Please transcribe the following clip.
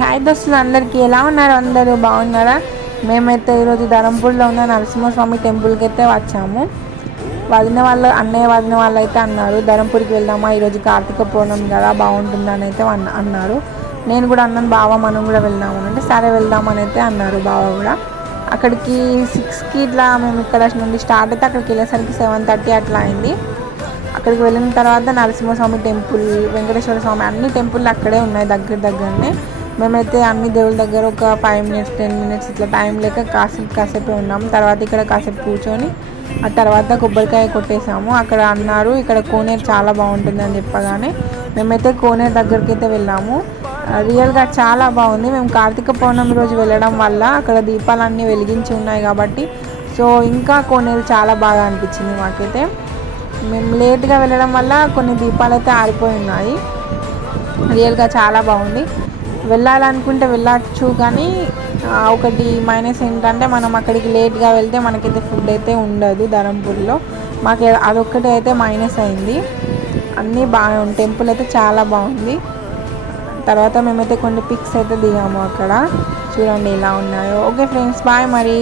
Hi దోస్తులు అందరికీ ఎలా ఉన్నారు? అందరూ బాగున్నారా? మేమైతే ఈరోజు ధరంపూర్లో ఉన్న నరసింహస్వామి టెంపుల్కి అయితే వచ్చాము. అన్నయ్య వదిన వాళ్ళు అయితే అన్నారు ధరంపూర్కి వెళ్దామా, ఈరోజు కార్తీక పౌర్ణమి కదా బాగుంటుందని అయితే అన్నారు. నేను కూడా అన్నాను బావ మనం కూడా వెళ్దామని, అంటే సరే వెళ్దామని అయితే అన్నారు బావ కూడా. అక్కడికి 6కి ఇట్లా మేము ఇక్కడ నుండి స్టార్ట్ అయితే అక్కడికి వెళ్ళేసరికి 7:30 అట్లా అయింది. అక్కడికి వెళ్ళిన తర్వాత నరసింహస్వామి టెంపుల్, వెంకటేశ్వర స్వామి అన్ని టెంపుల్ అక్కడే ఉన్నాయి దగ్గరనే. మేమైతే అన్ని దేవుళ్ళ దగ్గర ఒక 5 మినిట్స్ 10 మినిట్స్ ఇట్లా టైం లేక కాసేపు ఉన్నాము. తర్వాత ఇక్కడ కాసేపు కూర్చొని ఆ తర్వాత కొబ్బరికాయ కొట్టేసాము. అక్కడ అన్నారు ఇక్కడ కోనేరు చాలా బాగుంటుంది అని చెప్పగానే మేమైతే కోనేరు దగ్గరికి అయితే వెళ్ళాము. రియల్గా చాలా బాగుంది. మేము కార్తీక పౌర్ణమి రోజు వెళ్ళడం వల్ల అక్కడ దీపాలన్నీ వెలిగించి ఉన్నాయి కాబట్టి సో ఇంకా కోనేరు చాలా బాగా అనిపించింది మాకైతే. మేము లేట్గా వెళ్ళడం వల్ల కొన్ని దీపాలు అయితే ఆరిపోయి ఉన్నాయి. రియల్గా చాలా బాగుంది. వెళ్ళాలనుకుంటే వెళ్ళచ్చు, కానీ ఒకటి మైనస్ ఏంటంటే మనం అక్కడికి లేట్గా వెళ్తే మనకైతే ఫుడ్ అయితే ఉండదు ధరంపూర్లో. మాకు అదొక్కటి అయితే మైనస్ అయింది. అన్నీ బాగుంది, టెంపుల్ అయితే చాలా బాగుంది. తర్వాత మేమైతే కొన్ని పిక్స్ అయితే దిగాము అక్కడ, చూడండి ఎలా ఉన్నాయో. ఓకే ఫ్రెండ్స్, బాయ్ మరి.